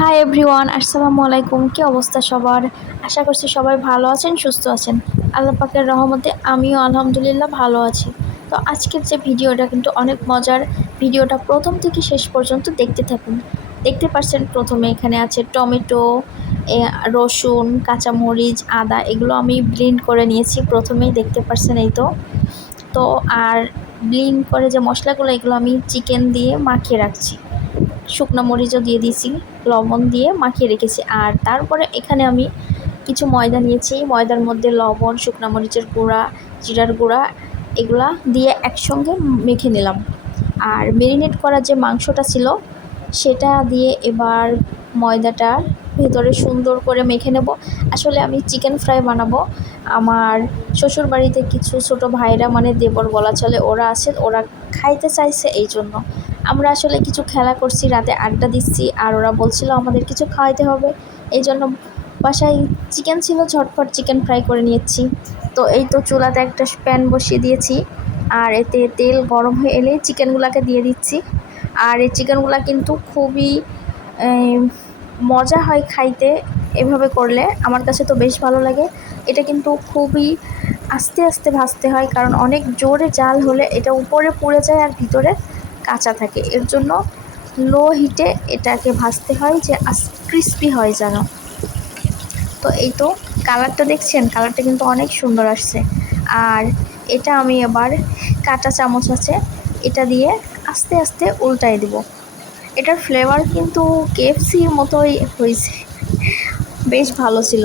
Hi everyone আসসালামু আলাইকুম কী অবস্থা সবার? আশা করছি সবাই ভালো আছেন, সুস্থ আছেন। আল্লাহ পাকের রহমতে আমিও আলহামদুলিল্লাহ ভালো আছি। তো আজকের যে ভিডিওটা কিন্তু অনেক মজার। ভিডিওটা প্রথম থেকে শেষ পর্যন্ত দেখতে থাকুন। দেখতে পাচ্ছেন প্রথমে এখানে আছে টমেটো রসুন, কাঁচামরিচ, আদা, এগুলো আমি ব্লিন্ড করে নিয়েছি। প্রথমেই দেখতে পাচ্ছেন এই তো। তো আর ব্লিন্ড করে যে মশলাগুলো, এগুলো আমি চিকেন দিয়ে মাখিয়ে রাখছি। শুকনো মরিচও দিয়ে দিয়েছি, লবণ দিয়ে মাখিয়ে রেখেছি। আর তারপরে এখানে আমি কিছু ময়দা নিয়েছি, ময়দার মধ্যে লবণ, শুকনো মরিচের গুঁড়া, জিরার গুঁড়া, এগুলা দিয়ে একসঙ্গে মেখে নিলাম। আর মেরিনেট করা যে মাংসটা ছিল, সেটা দিয়ে এবার ময়দাটা ভেতরে সুন্দর করে মেখে নেব। আসলে আমি চিকেন ফ্রাই বানাবো। আমার শ্বশুর বাড়িতে কিছু ছোট ভাইরা মানে দেবর বলা চলে, ওরা আছে, ওরা খাইতে চাইছে এই জন্য। আমরা আসলে কিছু খেলা করছি, রাতে আড্ডা দিচ্ছি, আর ওরা বলছিল আমাদের কিছু খাওয়াইতে হবে। এই জন্য বাসায় চিকেন ছিল ঝটফট চিকেন ফ্রাই করে নিয়েছি। তো এই তো চুলাতে একটা প্যান বসিয়ে দিয়েছি, আর এতে তেল গরম হয়ে এলে চিকেনগুলোকে দিয়ে দিচ্ছি। আর এই চিকেনগুলো কিন্তু খুবই মজা হয় খাইতে এভাবে করলে। আমার কাছে তো বেশ ভালো লাগে। এটা কিন্তু খুবই আস্তে আস্তে ভাজতে হয়, কারণ অনেক জোরে জাল হলে এটা উপরে পুড়ে যায় আর ভিতরে। কাঁচা থাকে। এর জন্য লো হিটে এটাকে ভাজতে হয় যে ক্রিস্পি হয় যেন। তো এই তো কালারটা দেখছেন? কালারটা কিন্তু অনেক সুন্দর আসছে। আর এটা আমি এবার কাঁটা চামচ আছে, এটা দিয়ে আস্তে আস্তে উল্টাই দেব। এটার ফ্লেভার কিন্তু কেএফসির মতোই হয়েছে। বেশ ভালো ছিল।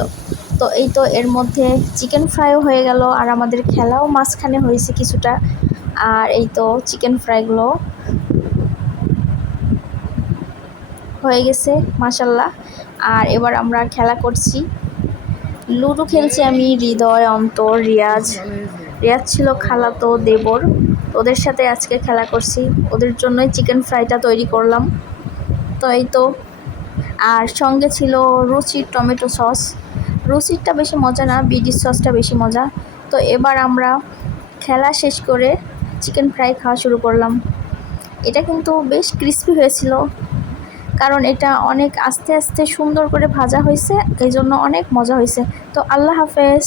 তো এই তো এর মধ্যে চিকেন ফ্রাইও হয়ে গেল আর আমাদের খেলাও মাঝখানে হয়েছে কিছুটা। আর এই তো চিকেন ফ্রাইগুলো হয়ে গেছে মাসাল্লাহ আর এবার আমরা খেলা করছি। লুডো খেলছি আমি, হৃদয়, অন্তর, রিয়াজ। রিয়াজ ছিল খালাতো দেবর। ওদের সাথে আজকে খেলা করছি। ওদের জন্যই চিকেন ফ্রাইটা তৈরি করলাম। তো এই তো, আর সঙ্গে ছিল রুচির টমেটো সস। রুচিরটা বেশি মজা না বিডির সসটা বেশি মজা। তো এবার আমরা খেলা শেষ করে চিকেন ফ্রাই খাওয়া শুরু করলাম। এটা কিন্তু বেশ ক্রিস্পি হয়েছিল, কারণ এটা অনেক আস্তে আস্তে সুন্দর করে ভাজা হয়েছে এই জন্য অনেক মজা হয়েছে। তো আল্লাহ হাফেজ।